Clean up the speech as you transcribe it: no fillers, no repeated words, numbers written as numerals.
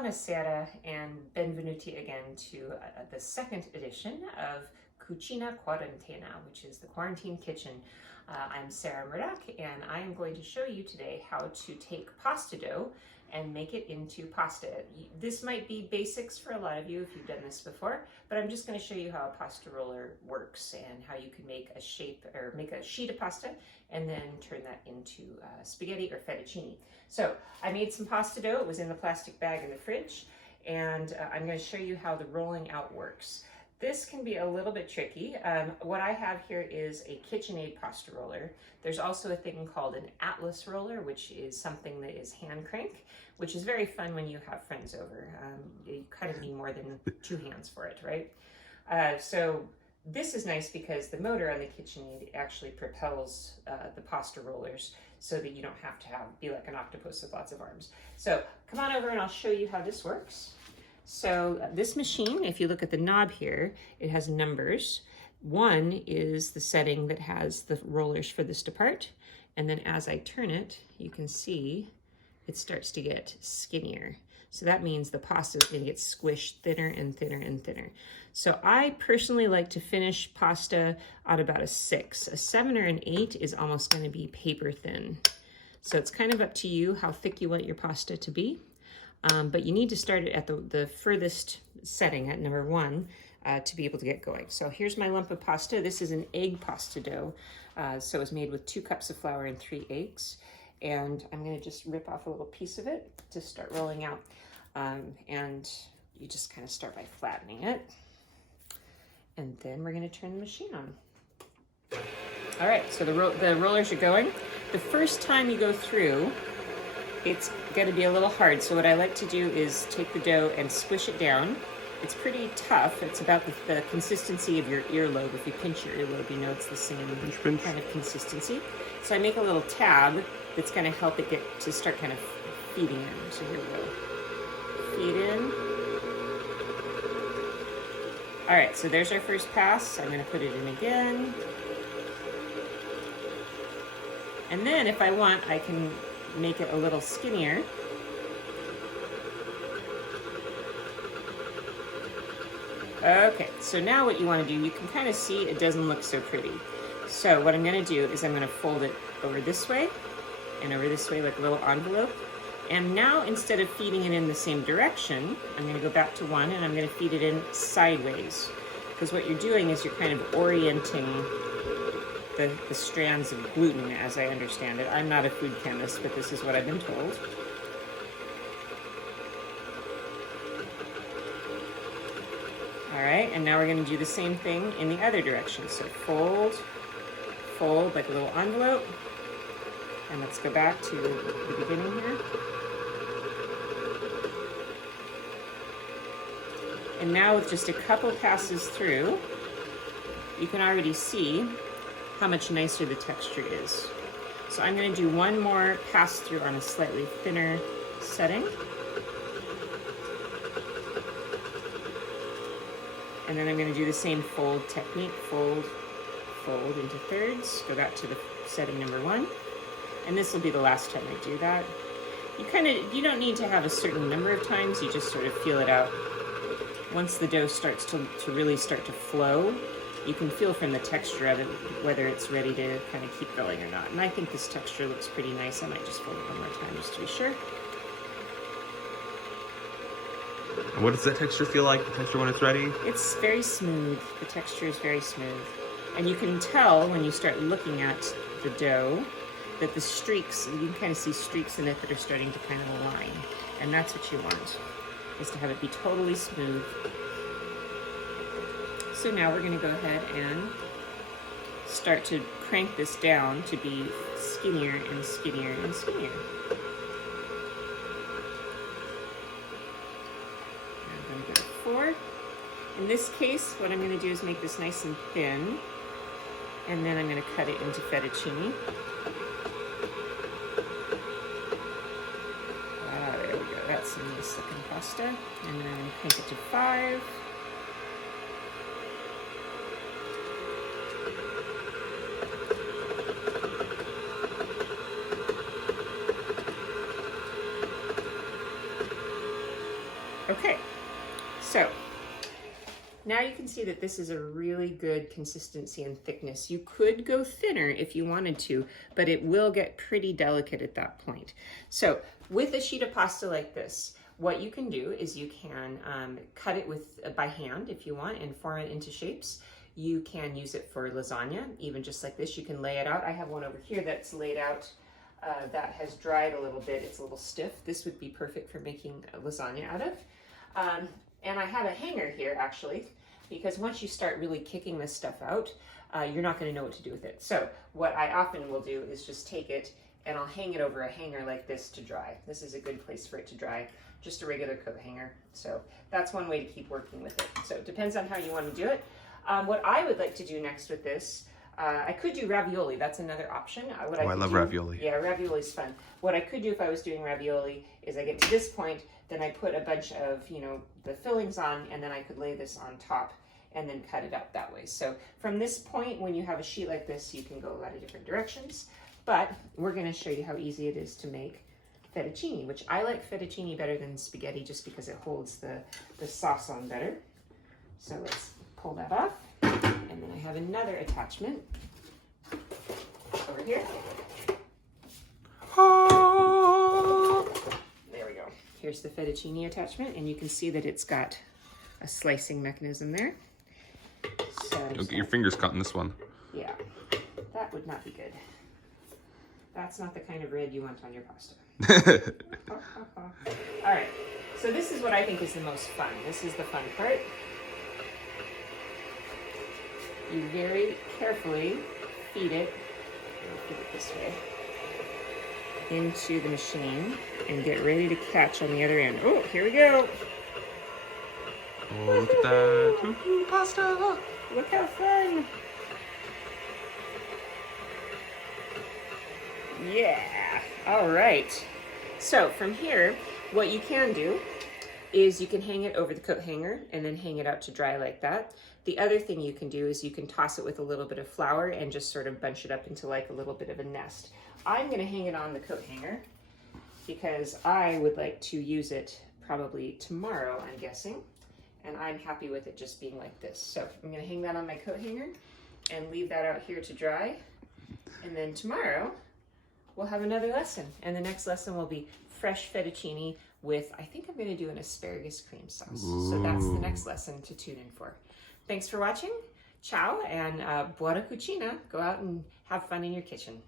Buonasera and benvenuti again to the second edition of Cucina Quarantena, which is the quarantine kitchen. I'm Sarah Murdoch, and I am going to show you today how to take pasta dough and make it into pasta. This might be basics for a lot of you if you've done this before, but I'm just going to show you how a pasta roller works and how you can make a shape or make a sheet of pasta and then turn that into spaghetti or fettuccine. So I made some pasta dough. It was in the plastic bag in the fridge, and I'm going to show you how the rolling out works. This can be a little bit tricky. What I have here is a KitchenAid pasta roller. There's also a thing called an Atlas roller, which is something that is hand crank, which is very fun when you have friends over. You kind of need more than two hands for it, right? So this is nice because the motor on the KitchenAid actually propels the pasta rollers so that you don't have to be like an octopus with lots of arms. So come on over and I'll show you how this works. So this machine, if you look at the knob here, it has numbers. 1 is the setting that has the rollers for this to part. And then as I turn it, you can see it starts to get skinnier. So that means the pasta is going to get squished thinner and thinner and thinner. So I personally like to finish pasta on about a 6. A 7 or an 8 is almost going to be paper thin. So it's kind of up to you how thick you want your pasta to be. But you need to start it at the furthest setting at number 1 to be able to get going. So here's my lump of pasta. This is an egg pasta dough. So it's made with 2 cups of flour and 3 eggs. And I'm going to just rip off a little piece of it to start rolling out. And you just kind of start by flattening it. And then we're going to turn the machine on. All right, so the rollers are going. The first time you go through, it's going to be a little hard. So what I like to do is take the dough and squish it down. It's pretty tough. It's about the consistency of your earlobe. If you pinch your earlobe, you know it's the same kind of consistency. So I make a little tab that's going to help it get to start kind of feeding in. So here we go. Feed in. All right, so there's our first pass. I'm going to put it in again. And then if I want, I can make it a little skinnier. Okay, so now what you want to do, you can kind of see it doesn't look so pretty. So what I'm going to do is I'm going to fold it over this way and over this way like a little envelope. And now instead of feeding it in the same direction, I'm going to go back to 1 and I'm going to feed it in sideways. Because what you're doing is you're kind of orienting the strands of gluten, as I understand it. I'm not a food chemist, but this is what I've been told. All right, and now we're going to do the same thing in the other direction. So fold, fold like a little envelope. And let's go back to the beginning here. And now with just a couple passes through, you can already see how much nicer the texture is. So I'm going to do one more pass through on a slightly thinner setting. And then I'm going to do the same fold technique, fold, fold into thirds, go back to the setting number 1. And this will be the last time I do that. You don't need to have a certain number of times, you just sort of feel it out. Once the dough starts to really start to flow, you can feel from the texture of it whether it's ready to kind of keep going or not. And I think this texture looks pretty nice. I might just fold it one more time just to be sure. And what does that texture feel like, the texture when it's ready? It's very smooth. The texture is very smooth. And you can tell when you start looking at the dough that the streaks, you can kind of see streaks in it that are starting to kind of align. And that's what you want, is to have it be totally smooth. So now we're going to go ahead and start to crank this down to be skinnier and skinnier and skinnier. I'm going to go to 4. In this case, what I'm going to do is make this nice and thin, and then I'm going to cut it into fettuccine. There we go. That's some nice looking pasta. And then I'm going to crank it to 5. Okay, so now you can see that this is a really good consistency and thickness. You could go thinner if you wanted to, but it will get pretty delicate at that point. So with a sheet of pasta like this, what you can do is you can cut it by hand if you want and form it into shapes. You can use it for lasagna, even just like this. You can lay it out. I have one over here that's laid out that has dried a little bit. It's a little stiff. This would be perfect for making a lasagna out of. And I have a hanger here actually, because once you start really kicking this stuff out, you're not going to know what to do with it. So what I often will do is just take it and I'll hang it over a hanger like this to dry. This is a good place for it to dry, just a regular coat hanger. So that's one way to keep working with it. So it depends on how you want to do it. What I would like to do next with this, I could do ravioli. That's another option. I love ravioli. Yeah, ravioli is fun. What I could do if I was doing ravioli is I get to this point, then I put a bunch of, the fillings on, and then I could lay this on top and then cut it up that way. So from this point, when you have a sheet like this, you can go a lot of different directions. But we're going to show you how easy it is to make fettuccine, which I like fettuccine better than spaghetti just because it holds the sauce on better. So let's pull that off. And then I have another attachment over here. There we go. Here's the fettuccine attachment, and you can see that it's got a slicing mechanism there. So Don't get your fingers caught in this one. Yeah, that would not be good. That's not the kind of red you want on your pasta. All right, so this is what I think is the most fun. This is the fun part. You very carefully feed it this way into the machine and get ready to catch on the other end. Oh, here we go. Oh, look at that. Woo-hoo, pasta. Look how fun. Yeah. All right. So from here, what you can do is you can hang it over the coat hanger and then hang it out to dry like that. The other thing you can do is you can toss it with a little bit of flour and just sort of bunch it up into like a little bit of a nest. I'm going to hang it on the coat hanger because I would like to use it probably tomorrow, I'm guessing. And I'm happy with it just being like this. So I'm going to hang that on my coat hanger and leave that out here to dry. And then tomorrow we'll have another lesson. And the next lesson will be fresh fettuccine with, I think I'm going to do an asparagus cream sauce. Ooh. So that's the next lesson to tune in for. Thanks for watching. Ciao and buona cucina. Go out and have fun in your kitchen.